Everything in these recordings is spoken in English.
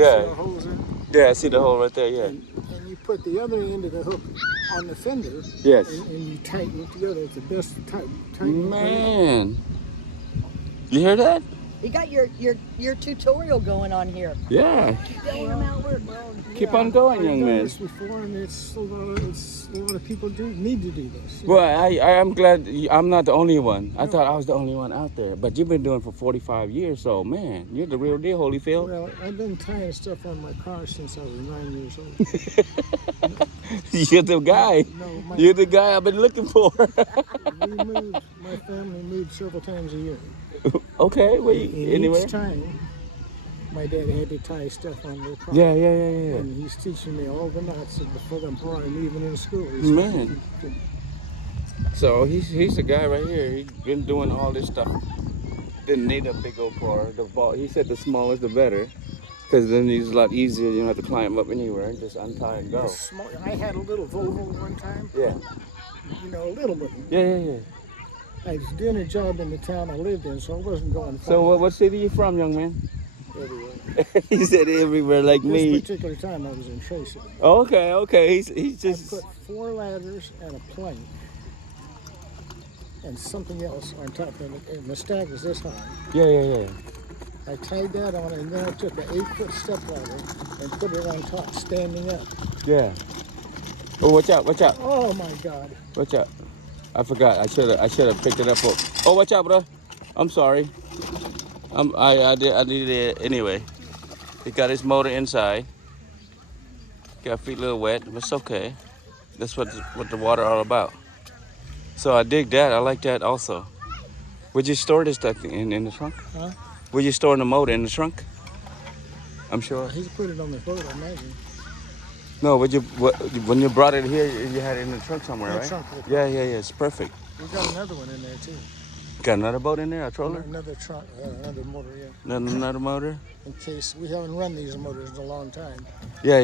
Yeah. See the holes in it? Yeah, I see the hole right there. Yeah. And you put the other end of the hook on the fender. Yes. And you tighten it together. It's the best tightening. Man, you hear that? You got your tutorial going on here. Yeah. Keep going them out work. Keep on going, young I've done man. this before, and it's a lot of people need to do this. Well, I am glad I'm not the only one. I thought I was the only one out there. But you've been doing it for 45 years, so man, you're the real deal, Holyfield. Well, I've been tying stuff on my car since I was 9 years old. You're the guy. No, You're the guy I've been looking for. my family moved several times a year. Okay, well, And anywhere? each time, my dad had to tie stuff on their car. Yeah. And he's teaching me all the knots before I'm even in school. Man. So he's the guy right here. He's been doing all this stuff. Didn't need a big old car. The ball. He said the smaller the better, because then it's a lot easier. You don't have to climb up anywhere. Just untie and go. I had a little Volvo one time. Yeah. You know, a little bit. Yeah. I was doing a job in the town I lived in, so I wasn't going far. So what city you from, young man? Everywhere. He said everywhere like me. This particular time I was in Tracy. Okay. He's just. I put 4 ladders and a plank and something else on top of it, and the stack was this high. Yeah. I tied that on, and then I took an 8-foot step ladder and put it on top, standing up. Yeah. Oh, watch out! Oh my God! Watch out! I forgot. I should have picked it up. Oh, watch out, bro! I'm sorry. I did it anyway. He got his motor inside. Got feet a little wet, but it's okay. That's what the water all about. So I dig that. I like that also. Would you store this stuff in the trunk? Huh? Would you store the motor in the trunk? I'm sure. He's put it on the boat, I imagine. No, when you brought it here, you had it in the trunk somewhere, In the right? trunk. Yeah. It's perfect. We got another one in there too. Got another boat in there, a troller? Another trunk, another motor, yeah. Another motor? In case we haven't run these motors in a long time. Yeah.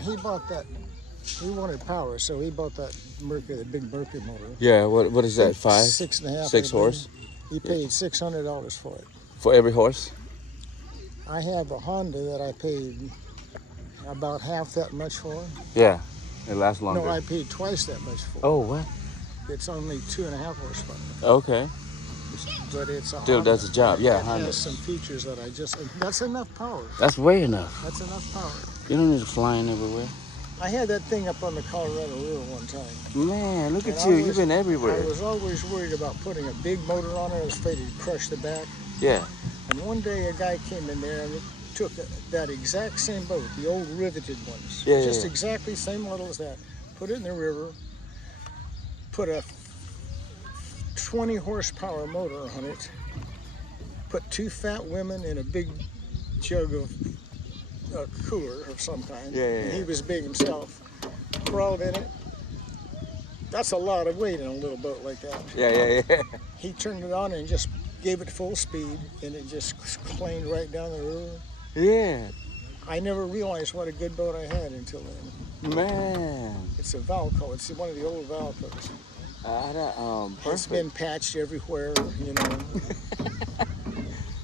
He bought that. He wanted power, so he bought that Mercury, the big Mercury motor. Yeah, what is that, 5? 6.5. 6 horse? He paid $600 for it. For every horse? I have a Honda that I paid about half that much for. Yeah, it lasts longer. No, I paid twice that much for. Oh, what? It's only 2.5 horsepower. Okay. But it's a Still Honda. does the job, yeah, It Honda. has some features that that's enough power. That's way enough. That's enough power. You don't need to flying everywhere. I had that thing up on the Colorado River one time. Man, look at And you. I You've been everywhere. I was always worried about putting a big motor on it. I was afraid it'd crush the back. Yeah. And one day a guy came in there and took that exact same boat, the old riveted ones. Yeah, Just yeah. exactly same model as that. Put it in the river, put a 20 horsepower motor on it, put 2 fat women in a big jug of a cooler of some kind. Yeah. And he was big himself. Crawled in it. That's a lot of weight in a little boat like that. Yeah. He turned it on and just gave it full speed, and it just planed right down the river. Yeah. I never realized what a good boat I had until then. Man. It's a Valco. It's one of the old Valcos. It's Perfect. been patched everywhere, you know.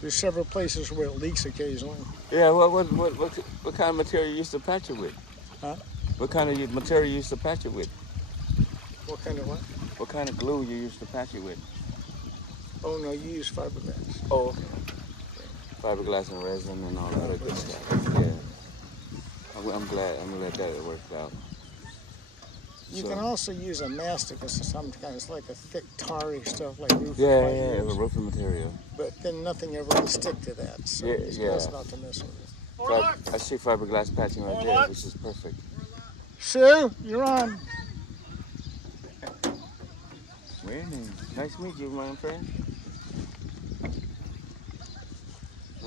There's several places where it leaks occasionally. Yeah, what kind of material you used to patch it with? Huh? What kind of material you used to patch it with? What kind of what? What kind of glue you used to patch it with? Oh no, you use fiberglass. Oh, okay. Fiberglass and resin and all that other good stuff. Yeah. I'm glad that it worked out. You So- can also use a mastic of some kind. It's like a thick tarry stuff like roof. Yeah, it was roofing material. But then nothing ever will stick to that. So Yeah, it's yeah. best not to mess with it. I see fiberglass patching right there, which is perfect. Sue, you're on. Really? Nice to meet you, my friend.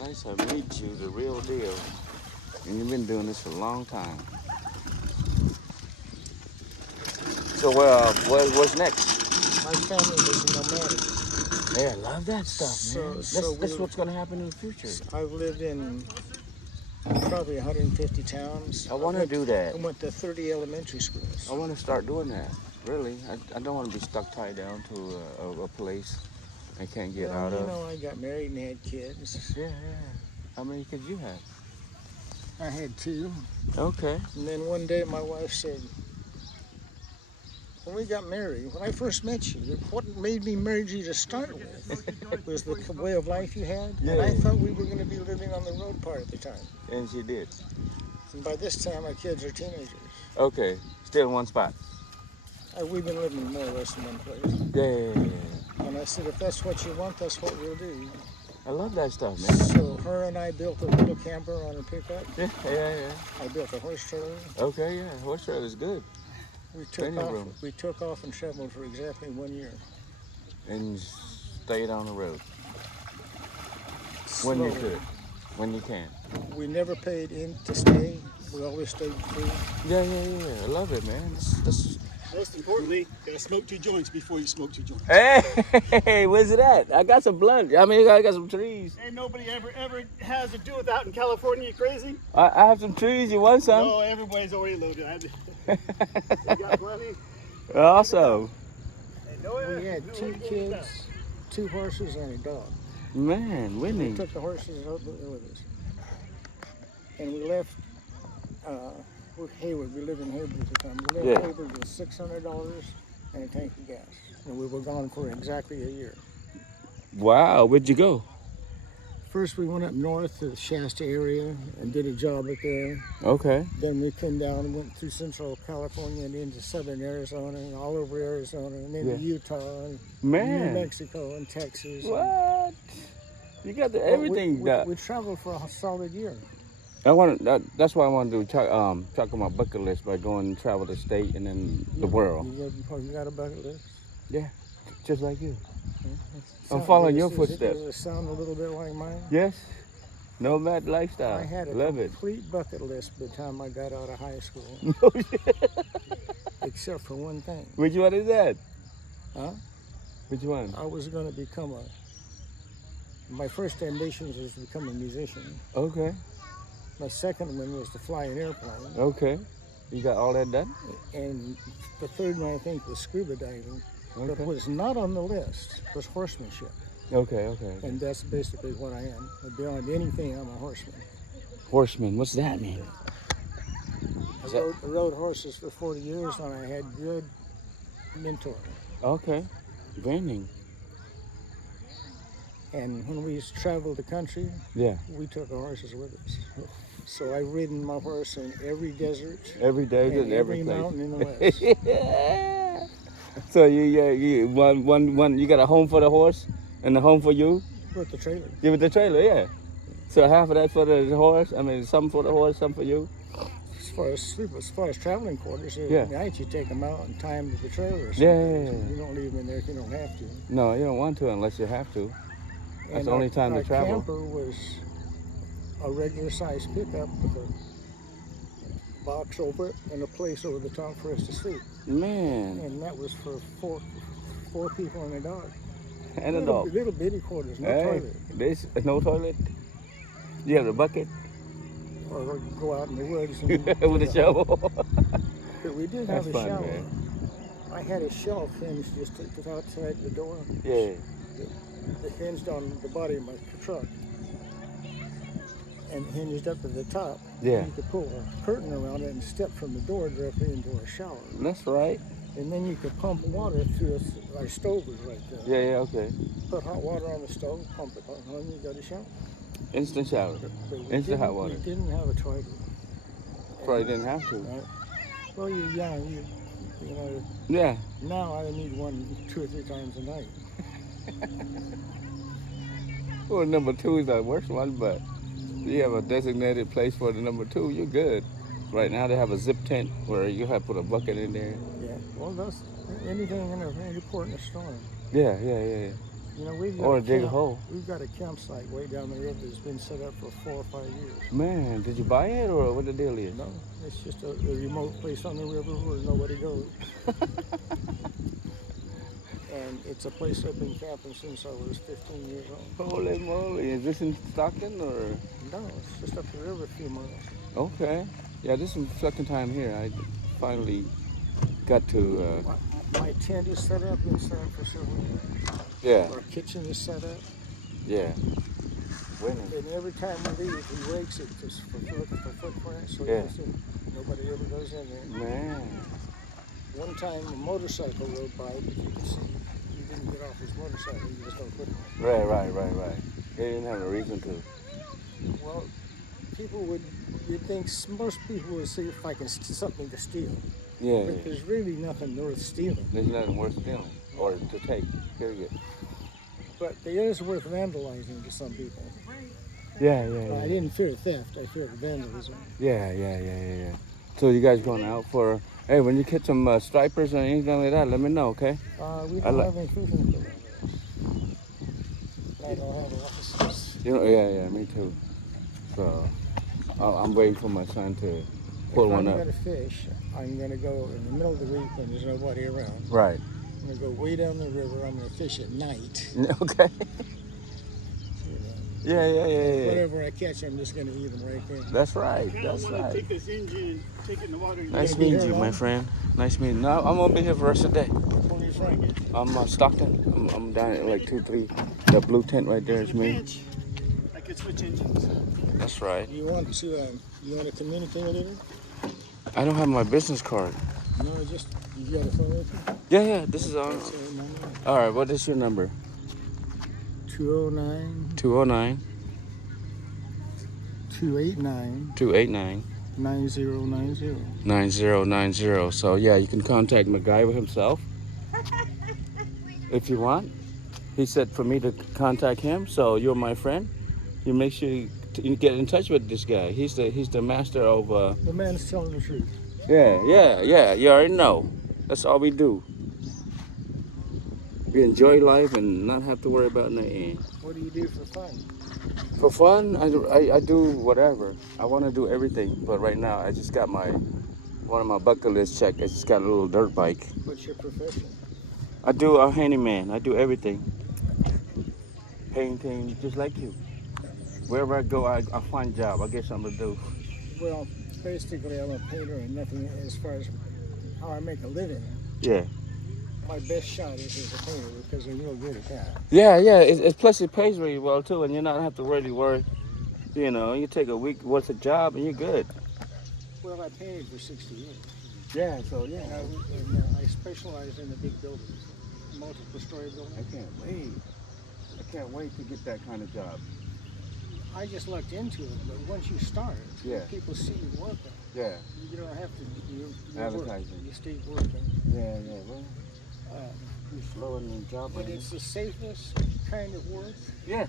Nice to meet you, the real deal. And you've been doing this for a long time. So, what's next? My family was nomadic. Yeah, I love that stuff, man. That's what's going to happen in the future. I've lived in probably 150 towns. I want to do that. I went to 30 elementary schools. I want to start doing that. Really, I don't want to be stuck tied down to a place I can't get out You of. know, I got married and had kids. Yeah. How many kids you have? I had two. Okay. And then one day my wife said, when we got married, when I first met you, what made me marry you to start with was the way of life you had. And I Yeah. thought we were going to be living on the road part of the time. And she did. And by this time, my kids are teenagers. Okay. Still in one spot. We've been living more or less in one place. Yeah. And I said, if that's what you want, that's what we'll do. I love that stuff, man. So her and I built a little camper on a pickup. Yeah. I built a horse trailer. Okay, yeah. Horse trailer is good. We took Plenty of off. room. We took off and traveled for exactly 1 year. And stayed on the road. When you Slowly. could. When you can. We never paid in to stay. We always stayed free. Yeah. I love it, man. That's... Most importantly, gotta smoke 2 joints before you smoke 2 joints. Hey, where's it at? I got some blunt. I mean, I got some trees. Ain't nobody ever has to do without in California. You crazy? I have some trees. You want some? No, everybody's already loaded. You got plenty. Awesome. We had 2 kids, 2 horses, and a dog. Man, We winning. took the horses out with us. And we left Hayward. We lived in Hayward at the time. We left Yeah. Hayward with $600 and a tank of gas. And we were gone for exactly a year. Wow, where'd you go? First, we went up north to the Shasta area and did a job up there. Okay. Then we came down and went through central California and into southern Arizona and all over Arizona and into Yeah. Utah and Man. New Mexico and Texas. What? You got the Well, everything we, done. we traveled for a solid year. That's why I want to do talk on my bucket list by going and travel the state and then the world, You got a bucket list? just like you. I'm Sound- following your does footsteps. Does it sound a little bit like mine? Yes. Nomad lifestyle. I had a Love it. complete bucket list by the time I got out of high school, No shit. except for one thing. Which one is that? Huh? Which one? I was going to become my first ambition was to become a musician. Okay. My second one was to fly an airplane. Okay. You got all that done? And the third one, I think, was scuba diving. But Okay. what was not on the list was horsemanship. Okay. And that's basically what I am. Beyond anything, I'm a horseman. Horseman, what's that mean? I rode horses for 40 years and I had good mentor. Okay. Branding. And when we traveled the country, Yeah. we took our horses with us. So I've ridden my horse in every desert Every day and and every every place. mountain in the West. Yeah. So you one you got a home for the horse and a home for you? With the trailer. Yeah, with the trailer, yeah. So half of that for the horse. I mean, some for the horse, some for you. As far as traveling quarters, Yeah. at night you take them out and tie them to the trailer. Or Yeah. something. You don't leave them in there if you don't have to. No, you don't want to unless you have to. That's And the only time to our travel. camper was a regular sized pickup with a box over it and a place over the top for us to sleep. Man, And that was for four people and a dog. and a little, dog. Little bitty quarters, no Hey, toilet. this no toilet. You have a bucket Or go out in the woods and with a shovel. But we did That's have a fun, shower. man. I had a shelf hinged just outside the door. Yeah. That hinged on the body of my truck and hinged up to the top. Yeah. You could pull a curtain around it and step from the door directly into our shower. That's right. And then you could pump water through our stove was right there. Yeah, okay. Put hot water on the stove, pump it on, and you got a shower. Instant shower. But we Instant hot didn't- water. We didn't have a toilet. Probably didn't have to. Right? Well, you're young. You know, Yeah. now I need one 2 or 3 times a night. Well, number 2 is the worst one, but you have a designated place for the number 2, you're good. Right now they have a zip tent where you have to put a bucket in there. Yeah. Well, that's anything in any port in a storm. Yeah. You know, we've got Or a dig a camp- hole. We've got a campsite way down the river that's been set up for 4 or 5 years. Man, did you buy it or what the deal is? No, it's just a remote place on the river where nobody goes. And it's a place I've been camping since I was 15 years old. Holy moly, is this in Stockton or? No, it's just up the river a few miles. Okay. Yeah, this is the second time here. I finally got to, My tent is set up, been set up for several years. yeah, Our kitchen is set up. yeah. winning. And every time we leave, he rakes it just for looking for footprints. So Yeah. nobody ever goes in there. Man. One time a motorcycle rode by, but you can see he didn't get off his motorcycle. He was no footprint. Right. He didn't have a reason to. Well, you'd think most people would see if I can something to steal. Yeah. But there's really nothing worth stealing. There's nothing worth stealing or to take. Period. But there is worth vandalizing to some people. Yeah. I didn't fear theft. I feared vandalism. Yeah. So you guys going out for? Hey, when you catch some stripers or anything like that, let me know, okay? We I don't li- have any fishing equipment. I don't have a license. You know, yeah, me too. So I'm waiting for my son to pull one If up. I'm going to fish, I'm going to go in the middle of the week when there's nobody around. Right. I'm going to go way down the river. I'm going to fish at night. Okay. You know. Yeah. Whatever I catch, I'm just going to eat them right there. That's right. I That's want to right. take this engine and take it in the water. And Nice gonna be meeting here you, my long? friend. Nice meeting. No, I'm gonna be here for the rest of the day. Where are you from? I'm Stockton. I'm down at like 2-3. The blue tent right there is in a me. pinch, I could switch engines. That's right. You want to communicate with him? I don't have my business card. No, you got a phone with you? Yeah. This is on. That's my number. All right. What is your number? 209 209 289 289 9090. 9090. So yeah, you can contact MacGyver himself if you want. He said for me to contact him. So you're my friend. You make sure you get in touch with this guy. He's the master of. The man's telling the truth. Yeah. You already know. That's all we do. We enjoy life and not have to worry about nothing. What do you do for fun? For fun, I do whatever. I want to do everything, but right now I just got one of my bucket list check. I just got a little dirt bike. What's your profession? I do a handyman. I do everything. Painting, just like you. Wherever I go, I find a job. I get something to do. Well, basically, I'm a painter and nothing as far as how I make a living. Yeah. My best shot is as a painter because I'm real good at that. Yeah. Plus it pays really well too, and you not have to really worry. You know, you take a week worth of job and you're good. Well, I painted for 60 years. Yeah. So And I specialize in the big buildings, multiple story buildings. I can't wait to get that kind of job. I just lucked into it, but once you start, Yeah. people see you working. Yeah. You don't have to you work. Advertising. You stay working. Yeah. Well, Uh, you're slow in the job. but it's the safest kind of work. Yeah.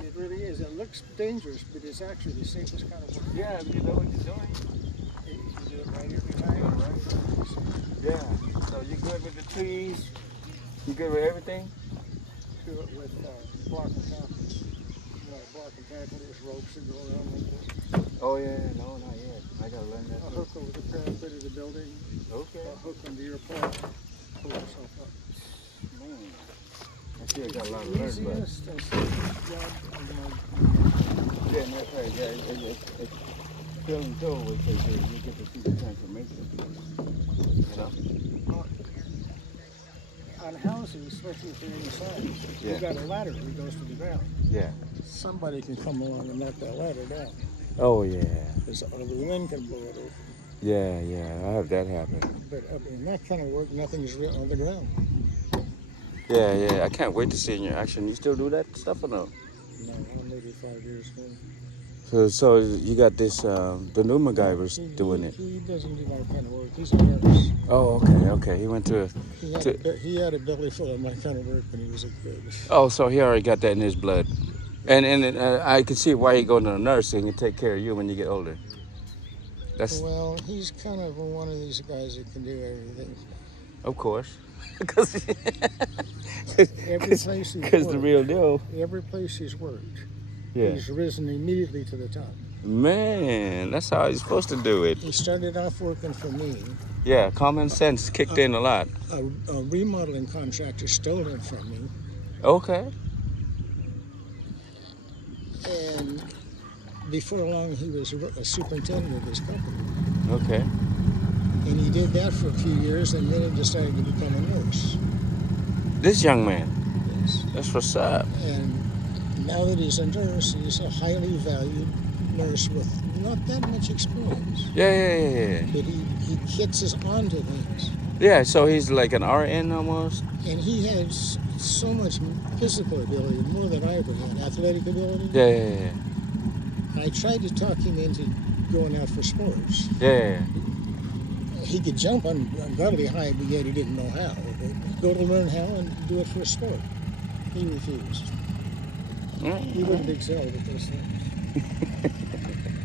It really is. It looks dangerous, but it's actually the safest kind of work. Yeah, if you know what you're doing. You do it right every time. Yeah. So you good with the trees? You good with everything? Do it with block and tackle. Block and tackle, there's ropes that go around like this. Oh yeah, no, not yet. I gotta learn that A too. hook over the parapet of the building, Okay. a hook under your pole, pull yourself up. Man. I still got a lot of The learn, but easiest and safest job of my yeah, that's right. Yeah, it's feeling too because you get to see the transformation. You know? on houses, especially if they're inside, Yeah. you got a ladder that goes to the ground. Yeah. Somebody can come along and knock that ladder down. Oh yeah. Or the wind can blow it over. Yeah. I have that happen. But in that kind of work, nothing's real on the ground. Yeah. I can't wait to see it in your action. You still do that stuff or no? No, maybe 5 years ago. So you got this the new MacGyver's doing it. He doesn't do that kind of work. He's a nurse. Oh, okay. He went to. He had a belly full of my kind of work when he was a kid. Oh, so he already got that in his blood, and I can see why he go to the nurse and can take care of you when you get older. That's Well, he's kind of one of these guys that can do everything. of course, because Every place he's the worked, real deal. every place he's worked, Yeah, he's risen immediately to the top. man, that's how he's supposed to do it. He started off working for me. Yeah, common sense kicked in a lot. A remodeling contractor stole him from me, Okay. and before long he was a superintendent of his company. Okay. And he did that for a few years, and then he decided to become a nurse. This young man, Yes. that's what's up. And Now that he's a nurse, he's a highly valued nurse with not that much experience. Yeah. But he gets us onto things. Yeah, so he's like an RN almost. And he has so much physical ability, more than I ever had, athletic ability. Yeah. I tried to talk him into going out for sports. Yeah. He could jump ungodly high, but yet he didn't know how. But go to learn how and do it for a sport. He refused. He would have excelled at those things.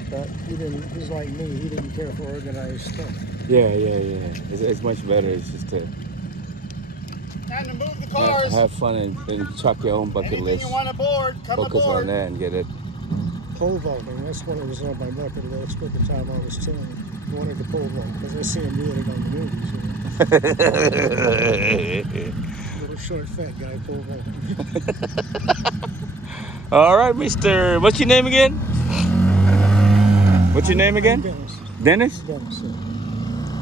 But he didn't. He's like me. He didn't care for organized stuff. Yeah. It's much better. It's just to Time to move the cars. have fun and chuck your own bucket Anything list. you want aboard, come Focus aboard. on that and get it. Pole vaulting. That's what it was on my bucket list at the time I was 10. Wanted to pole vault because I see him doing it on the movies. You know? Little short, fat guy pole vaulting. All right, Mister. What's your name again? What's your name again? Dennis. Dennis. Dennis.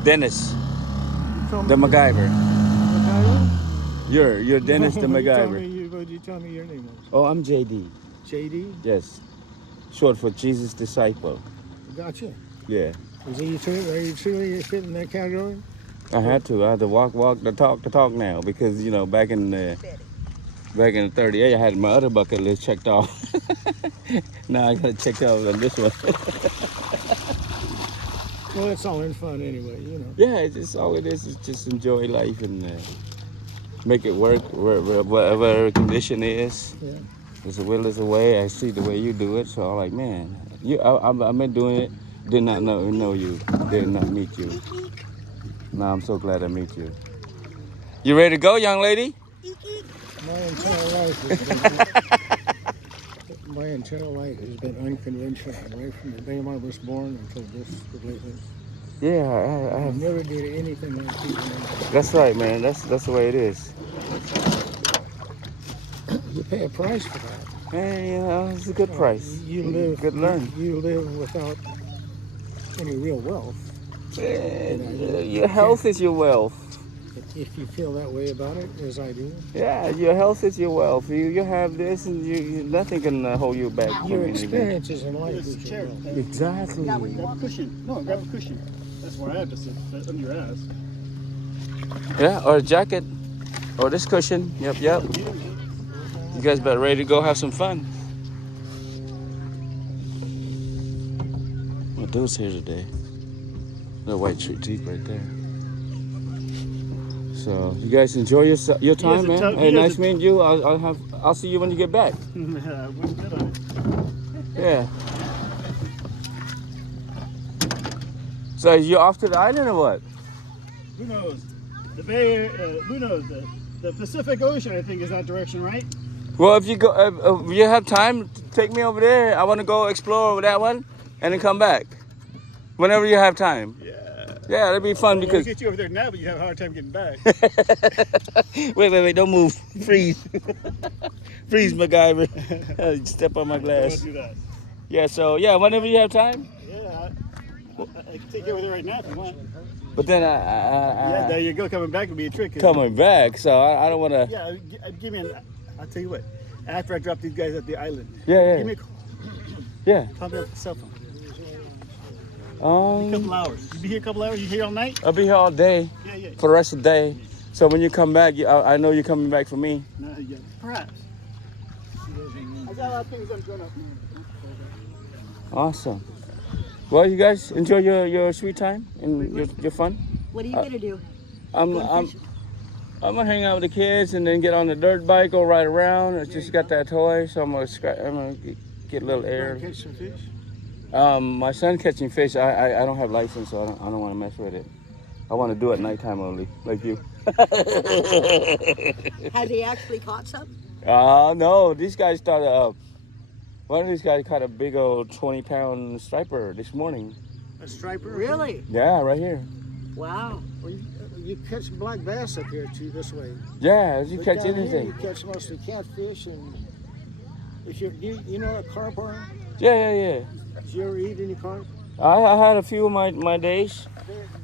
Dennis, You told the me- MacGyver. MacGyver? You're Dennis the You told MacGyver. me what did you tell me your name was? Oh, I'm JD. JD? Yes, short for Jesus Disciple. Gotcha. Yeah, Are you truly fit in that category? I had to walk, the talk now because you know back in the 38 I had my other bucket list checked off. Now I got to check off on this one. Well, it's all in fun anyway, you know. Yeah, it's just all it is just enjoy life and make it work whatever condition is. Yeah. There's a will, there's a way. I see the way you do it, so I'm like, man, I've been doing it. Did not know you. Did not meet you. Now I'm so glad I meet you. You ready to go, young lady? My entire life has been unconventional, right from the day I was born until this lately. Yeah, I I have. never did anything like people know. That's right, man. That's the way it is. You pay a price for that. Hey, you know, it's a good price. You live. Good learn. You live without any real wealth. Your health is your wealth. If you feel that way about it, as I do, Yeah, your health is your wealth. You have this, and nothing can hold you back. from your anything. experiences in life This is your chair. wealth. Exactly. Grab a cushion. No, grab a cushion. That's where I have to sit. That's under your ass. Yeah, or a jacket, or this cushion. Yep. You guys better ready to go have some fun. My dude's here today. The white Jeep right there. So you guys enjoy your time, man. Hey, nice meeting you. I'll see you when you get back. Yeah, wouldn't bet on it. Yeah. So you're off to the island or what? Who knows? The Bay, who knows? The Pacific Ocean, I think, is that direction, right? Well, if you go, if you have time, take me over there. I want to go explore over that one, and then come back. Whenever you have time. Yeah, that'd be fun We'll because. get you over there now, but you have a hard time getting back. Wait, don't move. Freeze. Freeze, MacGyver. Step on my I want glass. to do that. Yeah, so yeah, whenever you have time. Yeah, I can take you over there right now if you want. But then Yeah, there you go. Coming back would be a trick. 'cause- coming back, so I don't want to. Yeah, give me I'll tell you what. After I drop these guys at the island, Yeah. give me a call. Yeah. Call me off the cell phone. A couple hours. You be here a couple hours? You here all night? I'll be here all day Yeah. for the rest of the day. So when you come back, I know you're coming back for me. No, yeah. Perhaps. I got a lot of things I'm doing up. Awesome. Well, you guys enjoy your sweet time and your fun. What are you gonna do? I'm gonna hang out with the kids and then get on the dirt bike, go ride around. I just got that toy, so I'm gonna get a little air. Catch some fish. My son catching fish. I don't have license, so I don't want to mess with it. I want to do it nighttime only, like you. Has he actually caught some? No, these guys started. One of these guys caught a big old 20-pound striper this morning. A striper. Really? Yeah, right here. Wow. Well, you catch black bass up here too this way. Yeah, you But catch down here, anything. you catch mostly catfish and. If you know what carp are? Yeah. Did you ever eat any carp? I had a few of my days.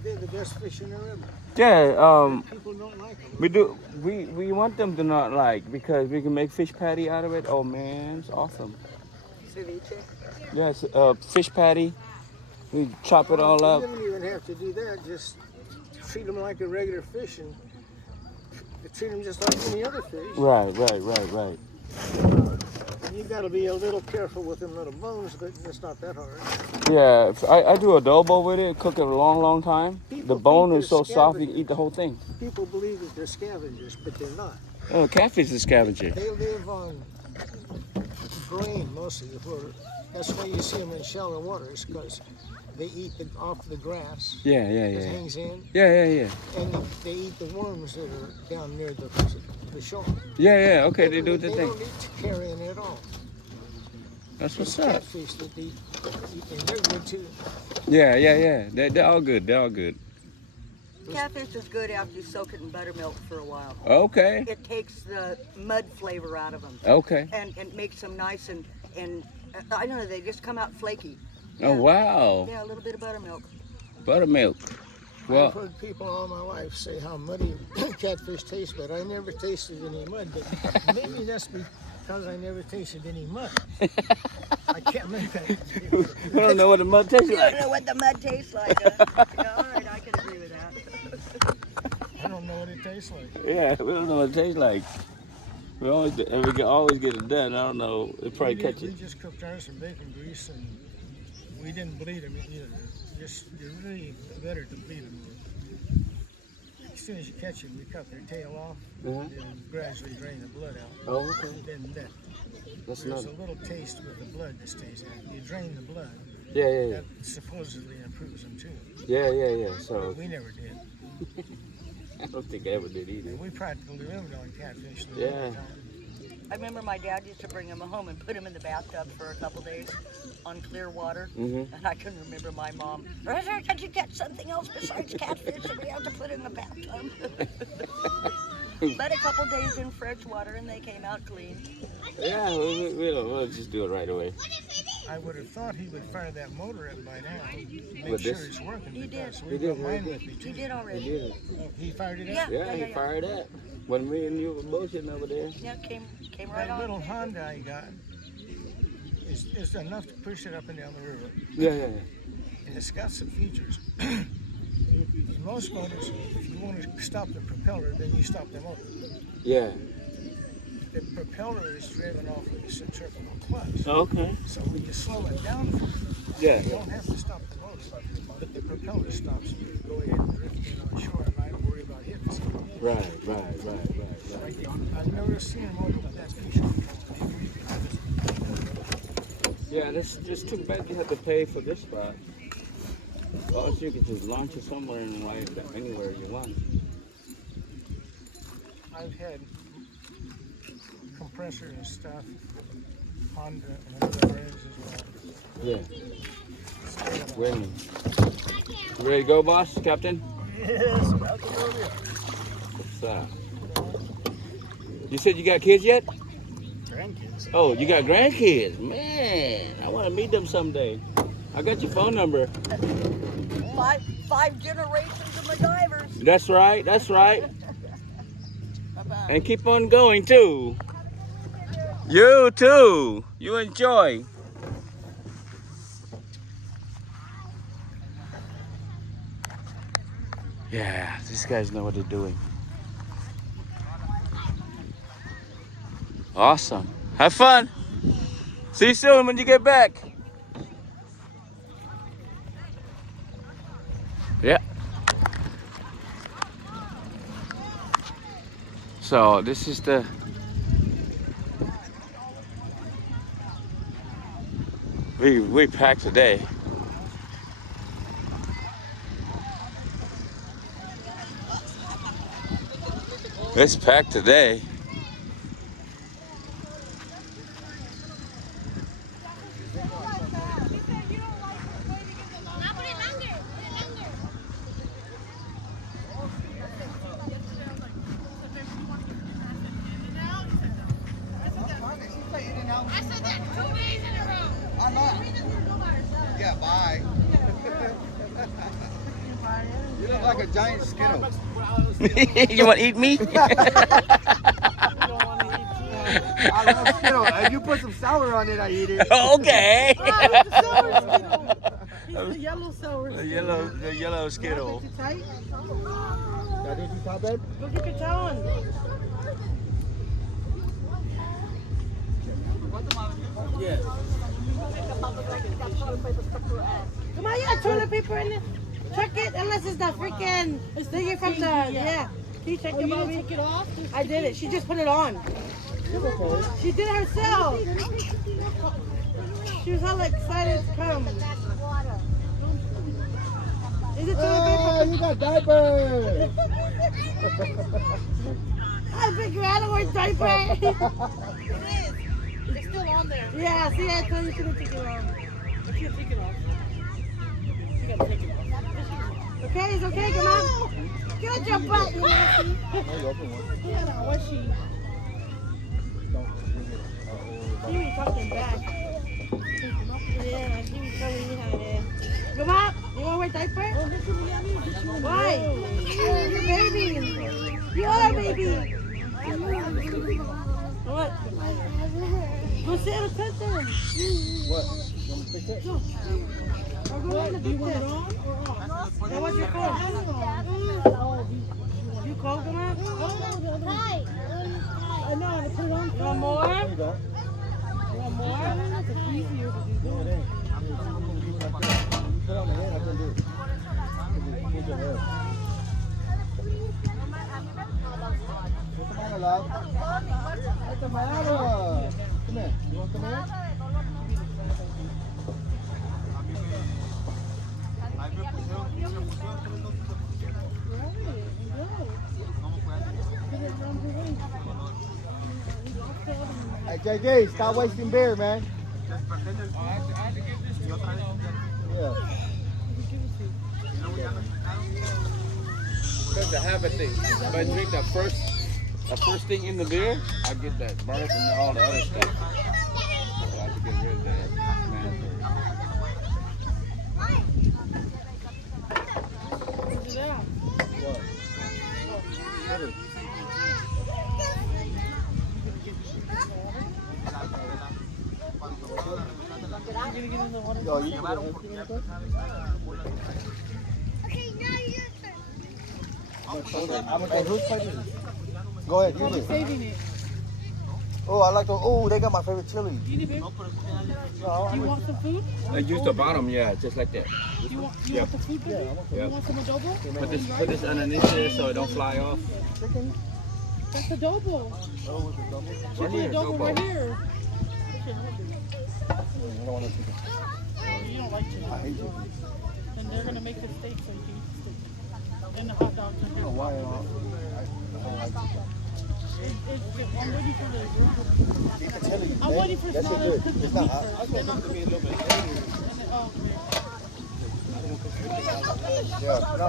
They're the best fish in the river. Yeah, People don't like them. we do. We want them to not like because we can make fish patty out of it. Oh man, it's awesome. Ceviche. Yes, fish patty. We chop it all up. You don't even have to do that. Just treat them like a regular fish and treat them just like any other fish. Right. You got to be a little careful with them little bones, but it's not that hard. Yeah, I do adobo with it. Cook it a long time. People The bone think is so they're soft you can scavengers. eat the whole thing. People believe that they're scavengers, but they're not. Oh, catfish is scavenger. They live on grain mostly. That's why you see them in shallow waters, because they eat off the grass Yeah. that hangs in, Yeah. and they eat the worms that are down near the shore. Yeah. Okay, they do the They thing. don't eat carrion at all. That's what's There's up. catfish that they eat, and they're good too. Yeah. They're all good. Catfish is good after you soak it in buttermilk for a while. Okay. It takes the mud flavor out of them Okay. and makes them nice and I don't know, they just come out flaky. Oh wow. Yeah, a little bit of buttermilk. Buttermilk. Well, I've heard people all my life say how muddy catfish tastes, but I never tasted any mud. But maybe that's because I never tasted any mud. I can't make that. I don't know what the mud tastes You like. don't know what the mud tastes like. Yeah, all right, I can agree with that. I don't know what it tastes like. Yeah, we don't know what it tastes like. We can always get it done. I don't know. It probably catch We it. just cooked ours in bacon grease, and we didn't bleed them either. They're really better to bleed them. As soon as you catch them, we cut their tail off, and gradually drain the blood out. Oh, okay. Then That's there's not. a little taste with the blood that stays out. You drain the blood. Yeah. That supposedly improves them too. Yeah. So We never did. I don't think I ever did either. We practically lived on catfish. the Yeah. whole time. I remember my dad used to bring them home and put them in the bathtub for a couple days on clear water. Mhm. And I can remember my mom, Rosa, could you get something else besides catfish that we have to put in the bathtub? But a couple days in fresh water and they came out clean. Yeah, we'll just do it right away. I would have thought he would fire that motor up by now. Make With sure this? it's working. He did. because He we did, got he mine did. with me He too. did already. did it. He fired it up. Yeah. He fired up. When me and you were motion over there. Yeah, came right That on. little Honda I got is enough to push it up and down the river. Yeah. And it's got some features. In most motors, if you want to stop the propeller, then you stop the motor. Yeah. The propeller is driven off with a centrifugal clutch. Okay. So when you slow it down, Yeah. you don't have to stop the motor, but the propeller stops. You can go ahead and drift in on shore and not worry about hitting something. Right. I've never seen a motor with that feature. Yeah, this just too bad you have to pay for this spot. Or else you could just launch it somewhere and light it anywhere you want. I've had compressor and stuff, Honda and other brands as well. Yeah. Winning. You ready to go, boss, Captain? Yes, about to go there. What's up? You said you got kids yet? Grandkids. Oh, you got grandkids. Man, I want to meet them someday. I got your phone number. Five generations of MacGyvers. That's right. Bye-bye. And keep on going, too. You, too. You enjoy. Yeah, these guys know what they're doing. Awesome. Have fun. See you soon when you get back. Yeah. So this is we packed today. It's packed today. I said that 2 days in a row. I'm not. Yeah, bye. You look like like a giant Skittle. You want to eat me? I love Skittle. If you put some sour on it, I eat it. Okay. He's the yellow sour. The yellow Skittle. Tight? Gotta do some top, babe? Go get your towel on. Come on, yeah, toilet paper in it. Check it, unless it's the freaking thingy from the, yeah. Can you check it, Bobby? Take it off? I did it. She just put it on. She did it herself. She was all excited to come. Is it toilet paper? You got diapers! I figured out to wear diaper. It's still on there. Yeah, see, I told you she didn't take it off. But you take it off. You gotta take it off. Okay, it's okay, come on. Get your butt, you nasty. Oh, What's she? She was talking back. Yeah, she was telling me how to. Come on, you want to wear diaper? Why? You're a baby. You are a baby. What? Go sit and touch them. What? You want to fix it? Go. Or go on the beach. Now what's your phone? You cold, come on? Hi. I know, I put it on. You want more? No, you don't. You want more? It's easier to do. No, it ain't. You put it on the head, I can do it. Put your hair. What's the matter, love? What's the matter? Come here. You want to come here? Hey, JJ, stop wasting beer, man. Yeah. That's the habit thing. If I drink the first thing in the beer, I get that burp and all the other stuff. So I have to get rid of that. Man. Yo, you can Okay, now your turn. Hey, who's fighting? Go ahead, use it. Saving it. Oh, I like the. Oh, they got my favorite chili. You need it? No, Do you want some food? I use the bottom, yeah, just like that. You want the food? Yeah, I want some. You want some adobo? Put this underneath there so it don't fly off. Chicken? That's adobo. Oh, with the double? She Right put here, adobo adobo. right here. I don't want no chicken. You don't like chicken. I hate chicken. And they're going to make the steak so you can eat the steak. And the hot dogs. I don't know why I don't like chicken. I'm waiting for the Eat the chili. I'm waiting for That shit Smaller to good. cook the It's not meat hot. first. Then I'll cook it. And then, oh, okay. Yeah, no,